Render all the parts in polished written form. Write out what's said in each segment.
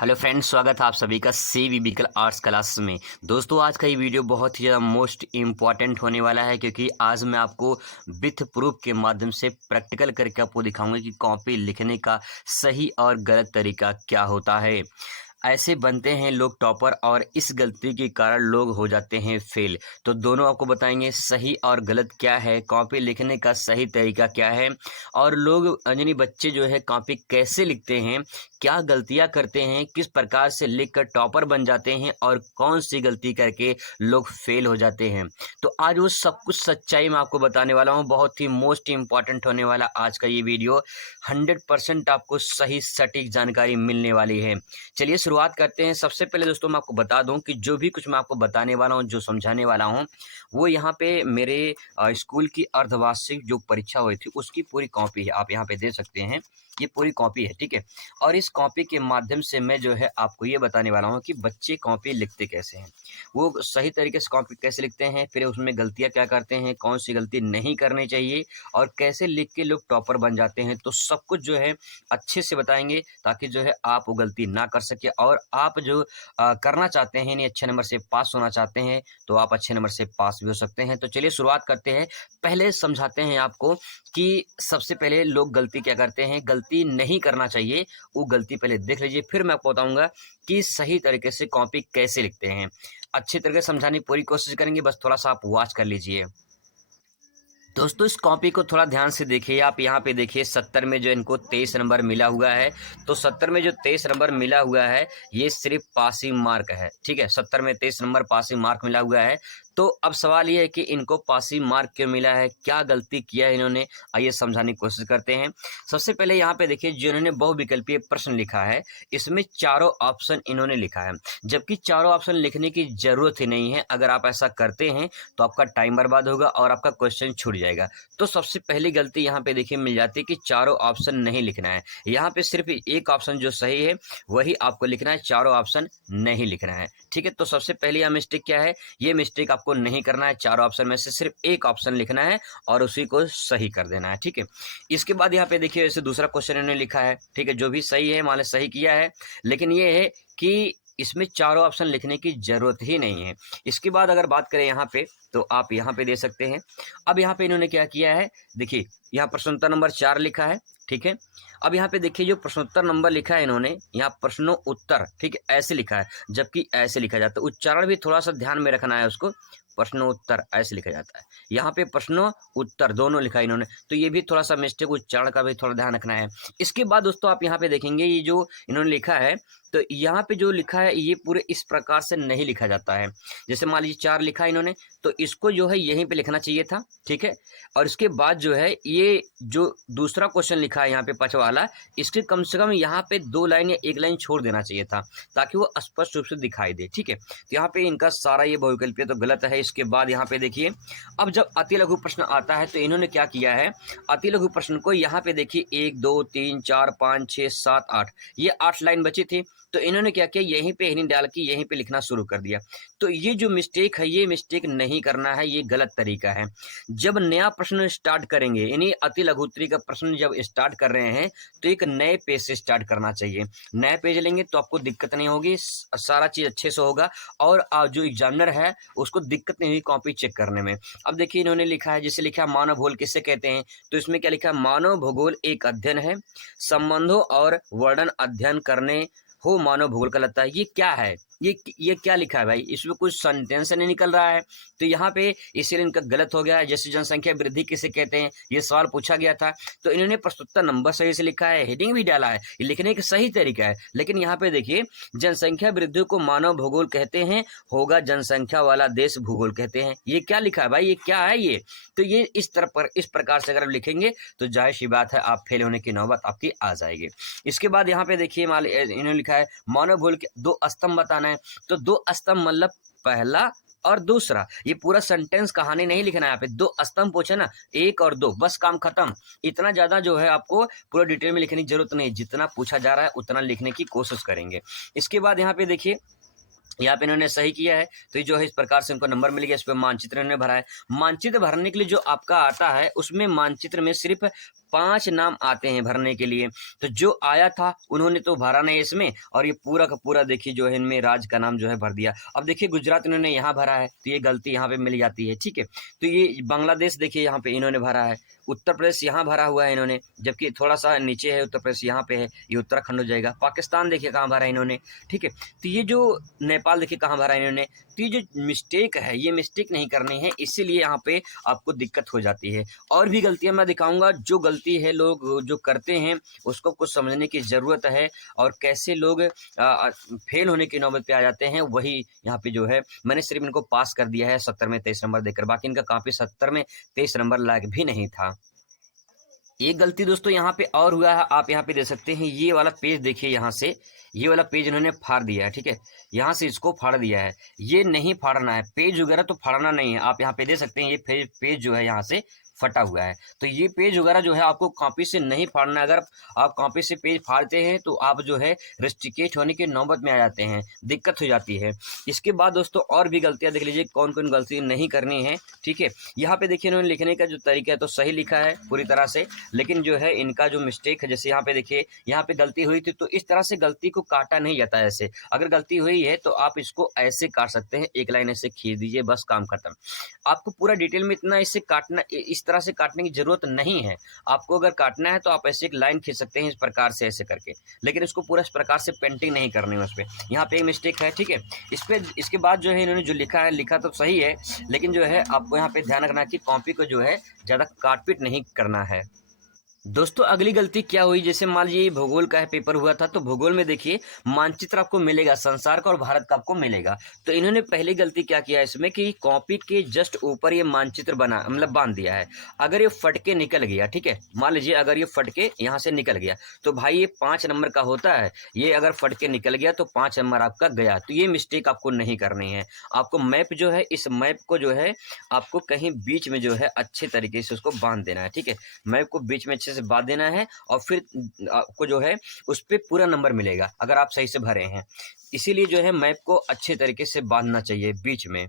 Hello friends, स्वागत है आप सभी का CVBCL आर्ट्स क्लास में। दोस्तों, आज का ये वीडियो बहुत ही ज़्यादा मोस्ट इम्पॉर्टेंट होने वाला है, क्योंकि आज मैं आपको विथ प्रूफ के माध्यम से प्रैक्टिकल करके आपको दिखाऊंगा कि कॉपी लिखने का सही और गलत तरीका क्या होता है। ऐसे बनते हैं लोग टॉपर और इस गलती के कारण लोग हो जाते हैं फेल। तो दोनों आपको बताएंगे सही और गलत क्या है, कॉपी लिखने का सही तरीका क्या है, और लोग यानी बच्चे जो है कॉपी कैसे लिखते हैं, क्या गलतियां करते हैं, किस प्रकार से लिखकर टॉपर बन जाते हैं और कौन सी गलती करके लोग फेल हो जाते हैं। तो आज वो सब कुछ सच्चाई मैं आपको बताने वाला हूँ। बहुत ही मोस्ट इम्पॉर्टेंट होने वाला आज का ये वीडियो। 100% आपको सही सटीक जानकारी मिलने वाली है। चलिए शुरुआत करते हैं। सबसे पहले दोस्तों मैं आपको बता दूं कि जो भी कुछ मैं आपको बताने वाला हूं, जो समझाने वाला हूं, वो यहाँ पे मेरे स्कूल की अर्धवार्षिक जो परीक्षा हुई थी उसकी पूरी कॉपी है। आप यहाँ पे दे सकते हैं, ये पूरी कॉपी है, ठीक है। और इस कॉपी के माध्यम से मैं जो है आपको ये बताने वाला हूँ कि बच्चे कॉपी लिखते कैसे हैं, वो सही तरीके से कॉपी कैसे लिखते हैं, फिर उसमें गलतियाँ क्या करते हैं, कौन सी गलती नहीं करनी चाहिए, और कैसे लिख के लोग टॉपर बन जाते हैं। तो सब कुछ जो है अच्छे से बताएंगे, ताकि जो है आप वो गलती ना कर सके, और आप जो करना चाहते हैं, यानी अच्छे नंबर से पास होना चाहते हैं, तो आप अच्छे नंबर से पास भी हो सकते हैं। तो चलिए शुरुआत करते हैं। पहले समझाते हैं आपको कि सबसे पहले लोग गलती क्या करते हैं, गलती नहीं करना चाहिए, वो गलती पहले देख लीजिए, फिर मैं आपको बताऊंगा कि सही तरीके से कॉपी कैसे लिखते हैं। अच्छे तरीके से समझाने की पूरी कोशिश करेंगे, बस थोड़ा सा आप वॉच कर लीजिए। दोस्तों, इस कॉपी को थोड़ा ध्यान से देखिए। आप यहाँ पे देखिए 70 में जो इनको 23 नंबर मिला हुआ है, तो 70 में जो 23 नंबर मिला हुआ है ये सिर्फ पासिंग मार्क है, ठीक है। 70 में 23 नंबर पासिंग मार्क मिला हुआ है। तो अब सवाल ये है कि इनको पासिंग मार्क क्यों मिला है, क्या गलती किया है इन्होंने, आइए समझाने की कोशिश करते हैं। सबसे पहले यहाँ पे देखिए, जो इन्होंने बहुविकल्पीय प्रश्न लिखा है, इसमें चारों ऑप्शन इन्होंने लिखा है, जबकि चारों ऑप्शन लिखने की जरूरत ही नहीं है। अगर आप ऐसा करते हैं तो आपका टाइम बर्बाद होगा और आपका क्वेश्चन छूट जाएगा। तो सबसे पहली गलती यहाँ पे देखिए मिल जाती है कि चारों ऑप्शन नहीं लिखना है। यहाँ पे सिर्फ एक ऑप्शन जो सही है वही आपको लिखना है, चारों ऑप्शन नहीं लिखना है, ठीक है। तो सबसे पहली यह मिस्टेक क्या है, ये मिस्टेक आपको नहीं करना है। चारों ऑप्शन में से सिर्फ एक ऑप्शन लिखना है और उसी को सही कर देना है, ठीक है। इसके बाद यहाँ पे देखिए जैसे दूसरा क्वेश्चन इन्होंने लिखा है, ठीक है, जो भी सही है मान लो सही किया है, लेकिन ये है कि इसमें चारों ऑप्शन लिखने की जरूरत ही नहीं है। इसके बाद अगर बात करें यहाँ पे, तो आप यहाँ पे दे सकते हैं। अब यहाँ पे इन्होंने क्या किया है, देखिए यहाँ प्रश्नोत्तर नंबर 4 लिखा है, ठीक है। अब यहाँ पे देखिए जो प्रश्नोत्तर नंबर लिखा है इन्होंने, यहाँ प्रश्नों उत्तर, ठीक है, ऐसे लिखा है, जबकि ऐसे लिखा जाता है। उच्चारण भी थोड़ा सा ध्यान में रखना है उसको, प्रश्नोत्तर ऐसे लिखा जाता है, यहाँ पे प्रश्नों उत्तर दोनों लिखा है इन्होंने, तो ये भी थोड़ा सा मिस्टेक, उच्चारण का भी थोड़ा ध्यान रखना है। इसके बाद दोस्तों आप यहाँ पे देखेंगे ये जो इन्होंने लिखा है, तो यहाँ पे जो लिखा है ये पूरे इस प्रकार से नहीं लिखा जाता है। जैसे मान लीजिए 4 लिखा है इन्होंने, तो इसको जो है यहीं पे लिखना चाहिए था, ठीक है। और इसके बाद जो है ये जो दूसरा क्वेश्चन लिखा है यहाँ पे 5 वाला, इसके कम से कम यहाँ पे 2 लाइन या 1 लाइन छोड़ देना चाहिए था, ताकि वो स्पष्ट रूप से दिखाई दे, ठीक है। तो यहाँ पे इनका सारा ये बहुविकल्पीय तो गलत है। इसके बाद यहाँ पे देखिए, अब जब अति लघु प्रश्न आता है तो इन्होंने क्या किया है, अति लघु प्रश्न को यहाँ पे देखिए 1 2 3 4 5 6 7 8, ये 8 लाइन बची थी, तो इन्होंने क्या किया, यहीं पे हेडिंग डाल के यहीं पे लिखना शुरू कर दिया। तो ये जो मिस्टेक है, ये मिस्टेक नहीं करना है, ये गलत तरीका है। जब नया प्रश्न स्टार्ट करेंगे, यानी अति लघु उत्तरी का प्रश्न जब स्टार्ट कर रहे हैं, तो एक नए पेज से स्टार्ट करना चाहिए। नए पेज लेंगे तो आपको दिक्कत नहीं होगी, सारा चीज अच्छे से होगा, और जो एग्जामिनर है उसको दिक्कत नहीं होगी कॉपी चेक करने में। अब देखिए इन्होंने लिखा है, जैसे लिखा है मानव भूगोल किसे कहते हैं, तो इसमें क्या लिखा है, मानव भूगोल एक अध्ययन है, संबंधों और वर्णन अध्ययन करने हो मानव भूगोल कहलाता है। ये क्या है, ये क्या लिखा है भाई, इसमें कुछ सेंटेंस नहीं निकल रहा है, तो यहाँ पे इसीलिए इनका गलत हो गया है। जैसे जनसंख्या वृद्धि किसे कहते हैं, ये सवाल पूछा गया था, तो इन्होंने प्रश्नोत्तर नंबर सही से लिखा है, हेडिंग भी डाला है, ये लिखने का सही तरीका है। लेकिन यहाँ पे देखिए, जनसंख्या वृद्धि को मानव भूगोल कहते हैं, होगा जनसंख्या वाला देश भूगोल कहते हैं। ये क्या लिखा है भाई, ये क्या है ये। तो ये इस प्रकार से अगर आप लिखेंगे तो जाहिर सी बात है आप फेल होने की नौबत आपकी आ जाएगी। इसके बाद यहाँ पे देखिए इन्होंने लिखा है मानव भूगोल के 2 स्तंभ बताना है, तो 2 स्तंभ मतलब पहला और दूसरा, ये पूरा सेंटेंस कहानी नहीं लिखना है। यहाँ पे 2 स्तंभ पूछे ना, 1 और 2, बस काम खत्म। इतना ज्यादा जो है आपको पूरा डिटेल में लिखने की जरूरत नहीं, जितना पूछा जा रहा है उतना लिखने की कोशिश करेंगे। इसके बाद यहाँ पे देखिए, यहाँ पे इन्होंने सही किया है, तो ये जो है इस प्रकार से उनको नंबर मिल गया। इस पर मानचित्र इन्होंने भरा है। मानचित्र भरने के लिए जो आपका आता है, उसमें मानचित्र में सिर्फ 5 नाम आते हैं भरने के लिए। तो जो आया था उन्होंने तो भरा नहीं इसमें, और ये पूरा का पूरा देखिए जो है इनमें राज्य का नाम जो है भर दिया। अब देखिए गुजरात इन्होंने यहाँ भरा है तो ये गलती यहाँ पे मिल जाती है, ठीक है। तो ये बांग्लादेश देखिए यहाँ पे इन्होंने भरा है, उत्तर प्रदेश यहाँ भरा हुआ है इन्होंने, जबकि थोड़ा सा नीचे है उत्तर प्रदेश, यहाँ पे है, ये उत्तराखंड हो जाएगा। पाकिस्तान देखिए कहाँ भरा है इन्होंने, ठीक है। तो ये जो नेपाल देखिए कहाँ भरा है इन्होंने। तो ये जो मिस्टेक है ये मिस्टेक नहीं करनी है, इसीलिए यहाँ पे आपको दिक्कत हो जाती है। और भी गलतियाँ मैं दिखाऊंगा, जो गलती है लोग जो करते हैं उसको कुछ समझने की ज़रूरत है, और कैसे लोग फेल होने की नौबत पे आ जाते हैं, वही यहाँ पे जो है मैंने सिर्फ इनको पास कर दिया है 70 में 23 नंबर देकर, बाकी इनका काफ़ी 70 में 23 नंबर लायक भी नहीं था। एक गलती दोस्तों यहाँ पे और हुआ है, आप यहाँ पे दे सकते हैं, ये वाला पेज देखिए, यहाँ से ये वाला पेज इन्होंने फाड़ दिया है, ठीक है, यहाँ से इसको फाड़ दिया है। ये नहीं फाड़ना है, पेज वगैरह तो फाड़ना नहीं है। आप यहाँ पे दे सकते हैं ये पेज जो है यहाँ से फटा हुआ है, तो ये पेज वगैरह जो है आपको कॉपी से नहीं फाड़ना है। अगर आप कॉपी से पेज फाड़ते हैं तो आप जो है रस्टिकेट होने की नौबत में आ जाते हैं, दिक्कत हो जाती है। इसके बाद दोस्तों और भी गलतियां देख लीजिए, कौन कौन गलती नहीं करनी है, ठीक है। यहाँ पे देखिए इन्होंने लिखने का जो तरीका है तो सही लिखा है पूरी तरह से, लेकिन जो है इनका जो मिस्टेक है, जैसे यहाँ पे देखिए यहाँ पे गलती हुई थी, तो इस तरह से गलती को काटा नहीं जाता है ऐसे। अगर गलती हुई है तो आप इसको ऐसे काट सकते हैं, एक लाइन ऐसे खींच दीजिए, बस काम खत्म। आपको पूरा डिटेल में इतना इससे काटना, इस तरह से काटने की जरूरत नहीं है। आपको अगर काटना है तो आप ऐसे एक लाइन खींच सकते हैं इस प्रकार से ऐसे करके, लेकिन इसको पूरा इस प्रकार से पेंटिंग नहीं करनी है उस पर। यहाँ पे एक मिस्टेक है, ठीक है। इस पे इसके बाद जो है इन्होंने जो लिखा है, लिखा तो सही है, लेकिन जो है आपको यहाँ पे ध्यान रखना कि कॉपी को जो है ज़्यादा काटपीट नहीं करना है। दोस्तों अगली गलती क्या हुई, जैसे मान लीजिए भूगोल का पेपर हुआ था, तो भूगोल में देखिए मानचित्र आपको मिलेगा संसार का और भारत का आपको मिलेगा। तो इन्होंने पहली गलती क्या किया इसमें कि कॉपी के जस्ट ऊपर ये मानचित्र बना, मतलब बांध दिया है। अगर ये फट के निकल गया, ठीक है, मान लीजिए अगर ये फट के यहाँ से निकल गया तो भाई ये 5 नंबर का होता है, ये अगर फट के निकल गया तो 5 नंबर आपका गया। तो ये मिस्टेक आपको नहीं करनी है। आपको मैप जो है, इस मैप को जो है आपको कहीं बीच में जो है अच्छे तरीके से उसको बांध देना है, ठीक है। मैप को बीच में अच्छे से बांध देना है, और फिर आपको जो है उस पे पूरा नंबर मिलेगा अगर आप सही से भरे हैं। इसीलिए जो है मैप को अच्छे तरीके से बांधना चाहिए बीच में।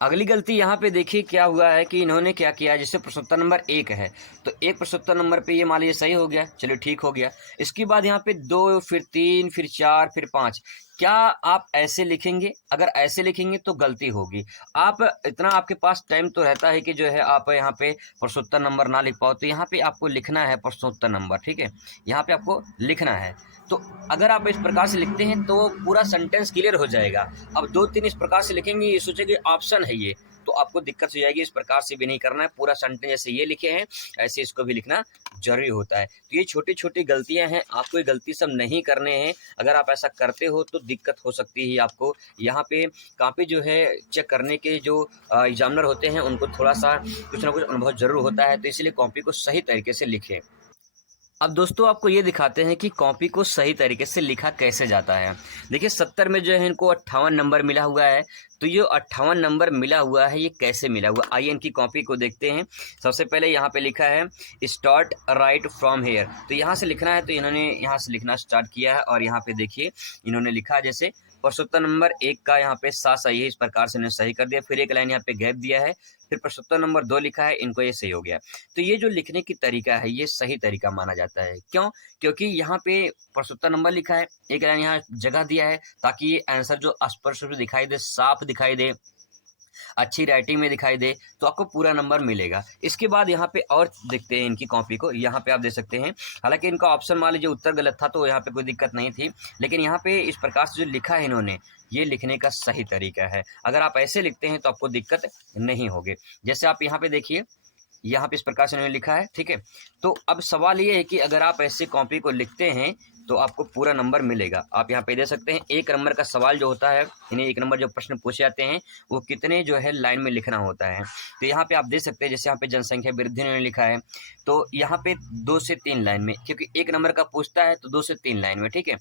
अगली गलती यहाँ पे देखिए क्या हुआ है कि इन्होंने क्या किया, जैसे प्रश्नोत्तर नंबर 1 है तो एक प्रश्नोत्तर नंबर पे ये मान लीजिए सही हो गया, चलिए ठीक हो गया। इसके बाद यहाँ पे 2, फिर 3, फिर 4, फिर 5। क्या आप ऐसे लिखेंगे? अगर ऐसे लिखेंगे तो गलती होगी। आप इतना आपके पास टाइम तो रहता है कि जो है आप यहाँ पे प्रश्नोत्तर नंबर ना लिख पाओ, तो यहाँ पे आपको लिखना है प्रश्नोत्तर नंबर, ठीक है, यहाँ पे आपको लिखना है। तो अगर आप इस प्रकार से लिखते हैं तो पूरा सेंटेंस क्लियर हो जाएगा। अब 2-3 इस प्रकार से लिखेंगे, ये सोचेंगे ऑप्शन है ये, तो आपको दिक्कत हो जाएगी। इस प्रकार से भी नहीं करना है, पूरा सेंटेंस जैसे ये लिखे हैं ऐसे इसको भी लिखना जरूरी होता है। तो ये छोटी छोटी गलतियां हैं, आपको ये गलती सब नहीं करने हैं। अगर आप ऐसा करते हो तो दिक्कत हो सकती है आपको। यहाँ पे काफ़ी जो है चेक करने के जो एग्जामिनर होते हैं उनको थोड़ा सा कुछ ना कुछ अनुभव जरूर होता है, तो इसलिए कॉपी को सही तरीके से लिखें। अब दोस्तों आपको ये दिखाते हैं कि कॉपी को सही तरीके से लिखा कैसे जाता है। देखिए 70 में जो है इनको 58 नंबर मिला हुआ है, तो ये 58 नंबर मिला हुआ है, ये कैसे मिला हुआ, आइए इनकी कॉपी को देखते हैं। सबसे पहले यहाँ पे लिखा है स्टार्ट राइट फ्रॉम हेयर, तो यहाँ से लिखना है, तो इन्होंने यहाँ से लिखना स्टार्ट किया है। और यहाँ पे देखिए इन्होंने लिखा जैसे प्रश्नोत्तर नंबर 1 का यहाँ पे सही है, इस प्रकार से इन्होंने सही कर दिया, फिर एक लाइन यहाँ पे गैप दिया है, फिर प्रश्नोत्तर नंबर 2 लिखा है, इनको ये सही हो गया। तो ये जो लिखने की तरीका है ये सही तरीका माना जाता है। क्यों? क्योंकि यहाँ पे प्रश्नोत्तर नंबर लिखा है, एक लाइन यहाँ जगह दिया है ताकि ये आंसर जो स्पष्ट रूप से दिखाई दे, साफ दिखाई दे, अच्छी राइटिंग में दिखाई दे, तो आपको पूरा नंबर मिलेगा। इसके बाद यहाँ पे और देखते हैं इनकी कॉपी को, यहाँ पे आप देख सकते हैं, हालांकि इनका ऑप्शन मान लीजिए उत्तर गलत था तो यहाँ पे कोई दिक्कत नहीं थी, लेकिन यहाँ पे इस प्रकार से जो लिखा है इन्होंने, ये लिखने का सही तरीका है। अगर आप ऐसे लिखते हैं तो आपको दिक्कत नहीं होगी। जैसे आप यहाँ पे देखिए, यहाँ पे इस प्रकार से उन्होंने लिखा है, ठीक है। तो अब सवाल ये है कि अगर आप ऐसे कॉपी को लिखते हैं तो आपको पूरा नंबर मिलेगा। आप यहाँ पे दे सकते हैं 1 नंबर का सवाल जो होता है, इन्हें 1 नंबर जो प्रश्न पूछे जाते हैं वो कितने जो है लाइन में लिखना होता है। तो यहाँ पे आप दे सकते हैं, जैसे यहाँ पे जनसंख्या वृद्धि उन्होंने लिखा है, तो यहाँ पे 2 से 3 लाइन में, क्योंकि 1 नंबर का पूछता है तो 2 से 3 लाइन में, ठीक है।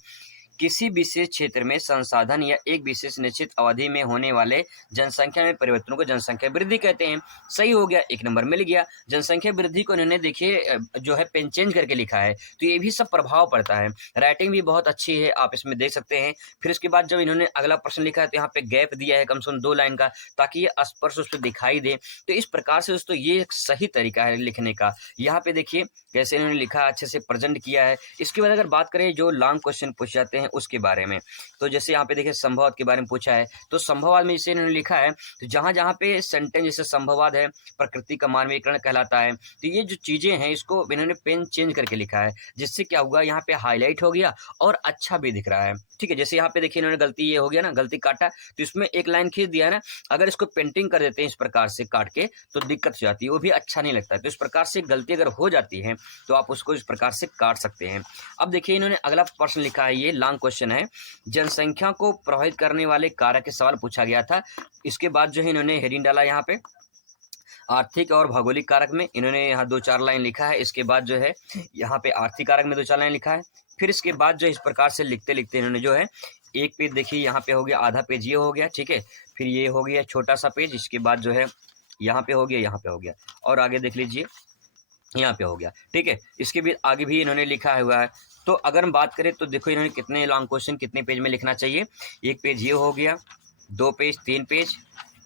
किसी विशेष क्षेत्र में संसाधन या एक विशेष निश्चित अवधि में होने वाले जनसंख्या में परिवर्तनों को जनसंख्या वृद्धि कहते हैं। सही हो गया, 1 नंबर मिल गया। जनसंख्या वृद्धि को इन्होंने देखिए जो है पेन चेंज करके लिखा है, तो ये भी सब प्रभाव पड़ता है। राइटिंग भी बहुत अच्छी है, आप इसमें देख सकते हैं। फिर इसके बाद जब इन्होंने अगला प्रश्न लिखा है तो यहाँ पे गैप दिया है कम से कम 2 लाइन का, ताकि ये स्पर्श उस पर दिखाई दे। तो इस प्रकार से दोस्तों ये एक सही तरीका है लिखने का। यहाँ पे देखिए कैसे इन्होंने लिखा, अच्छे से प्रेजेंट किया है। इसके बाद अगर बात करें जो लॉन्ग क्वेश्चन पूछ जाते हैं उसके बारे में, तो जैसे यहाँ पे देखिए संभववाद के बारे में पूछा है, तो संभववाद में जैसे इन्होंने लिखा है, तो जहाँ जहाँ पे सेंटेंस जैसे संभववाद है, प्रकृति का मानवीकरण कहलाता है, तो ये जो चीजें हैं इसको इन्होंने पेन चेंज करके लिखा है, जिससे क्या हुआ, यहाँ पे हाईलाइट हो गया और अच्छा भी दिख रहा है। ठीक है, जैसे यहाँ पे देखिए इन्होंने गलती ये हो गया ना, गलती काटा, तो इसमें एक लाइन खींच दिया है ना, अगर इसको पेंटिंग कर देते हैं इस प्रकार से काट के तो दिक्कत हो जाती है, वो भी अच्छा नहीं लगता है। तो इस प्रकार से गलती अगर हो जाती है तो आप उसको इस प्रकार से काट सकते हैं। अब देखिए इन्होंने अगला प्रश्न लिखा है, ये लॉन्ग क्वेश्चन है, जनसंख्या को प्रभावित करने वाले कारक के सवाल पूछा गया था। इसके बाद जो है इन्होंने हेडिंग डाला यहाँ पे आर्थिक और भौगोलिक कारक में, इन्होंने यहाँ 2-4 लाइन लिखा है। इसके बाद जो है यहाँ पे आर्थिक कारक में 2-4 लाइन लिखा है। फिर इसके बाद जो इस प्रकार से लिखते लिखते इन्होंने जो है एक पेज देखिए यहाँ पे हो गया, आधा पेज ये हो गया, ठीक है, फिर ये हो गया छोटा सा पेज, इसके बाद जो है यहाँ पे हो गया, यहाँ पे हो गया, और आगे देख लीजिए यहाँ पे हो गया, ठीक है। इसके भी आगे भी इन्होंने लिखा हुआ है। तो अगर हम बात करें तो देखो इन्होंने कितने लॉन्ग क्वेश्चन कितने पेज में लिखना चाहिए, 1 पेज ये हो गया, 2 पेज, 3 पेज,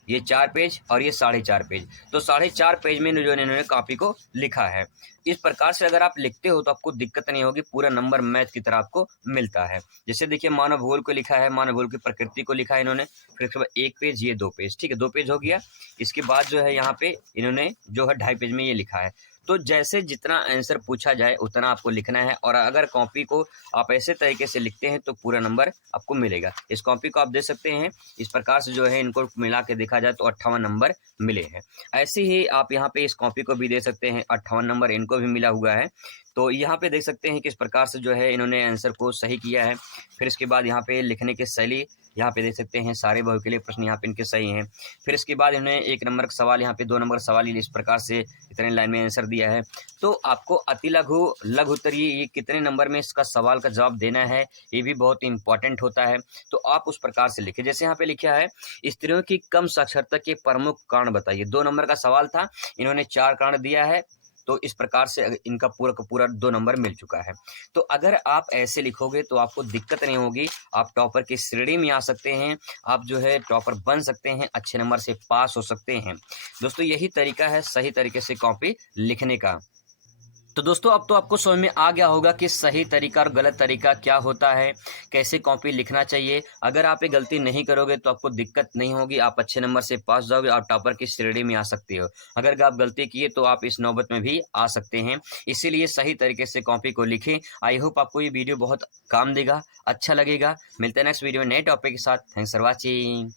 ये 4 पेज और ये 4.5 पेज, तो 4.5 पेज में जो इन्होंने कॉपी को लिखा है। इस प्रकार से अगर आप लिखते हो तो आपको दिक्कत नहीं होगी, पूरा नंबर मैथ की तरह आपको मिलता है। जैसे देखिए मानव भूगोल को लिखा है, मानव भूगोल की प्रकृति को लिखा है इन्होंने, फिर उसके बाद 1 पेज, ये 2 पेज, ठीक है, 2 पेज हो गया। इसके बाद जो है यहाँ पे इन्होंने जो है 2.5 पेज में ये लिखा है। तो जैसे जितना आंसर पूछा जाए उतना आपको लिखना है, और अगर कॉपी को आप ऐसे तरीके से लिखते हैं तो पूरा नंबर आपको मिलेगा। इस कॉपी को आप दे सकते हैं, इस प्रकार से जो है इनको मिला के देखा जाए तो 58 नंबर मिले हैं। ऐसे ही आप यहाँ पे इस कॉपी को भी दे सकते हैं, 58 नंबर इनको भी मिला हुआ है। तो यहाँ पे देख सकते हैं कि इस प्रकार से जो है इन्होंने आंसर को सही किया है। फिर इसके बाद यहाँ पे लिखने की शैली यहाँ पे देख सकते हैं, सारे बहुविकल्पीय प्रश्न यहाँ पे इनके सही हैं। फिर इसके बाद इन्होंने 1 नंबर का सवाल, यहाँ पे 2 नंबर का सवाल इस प्रकार से इतने लाइन में आंसर दिया है। तो आपको अति लघु, लघु उत्तरीय, ये कितने नंबर में इसका सवाल का जवाब देना है, ये भी बहुत इंपॉर्टेंट होता है। तो आप उस प्रकार से लिखे, जैसे यहाँ पे लिखा है स्त्रियों की कम साक्षरता के प्रमुख कारण बताइए। 2 नंबर का सवाल था, इन्होंने 4 कारण दिया है, तो इस प्रकार से इनका पूरा का पूरा 2 नंबर मिल चुका है। तो अगर आप ऐसे लिखोगे तो आपको दिक्कत नहीं होगी, आप टॉपर की श्रेणी में आ सकते हैं, आप जो है टॉपर बन सकते हैं, अच्छे नंबर से पास हो सकते हैं। दोस्तों यही तरीका है सही तरीके से कॉपी लिखने का। तो दोस्तों अब तो आपको समझ में आ गया होगा कि सही तरीका और गलत तरीका क्या होता है, कैसे कॉपी लिखना चाहिए। अगर आप ये गलती नहीं करोगे तो आपको दिक्कत नहीं होगी, आप अच्छे नंबर से पास जाओगे, आप टॉपर की श्रेणी में आ सकते हो। अगर आप गलती किए तो आप इस नौबत में भी आ सकते हैं, इसीलिए सही तरीके से कॉपी को लिखें। आई होप आपको ये वीडियो बहुत काम देगा, अच्छा लगेगा। मिलते हैं नेक्स्ट वीडियो में नए टॉपिक के साथ। Thanks for watching.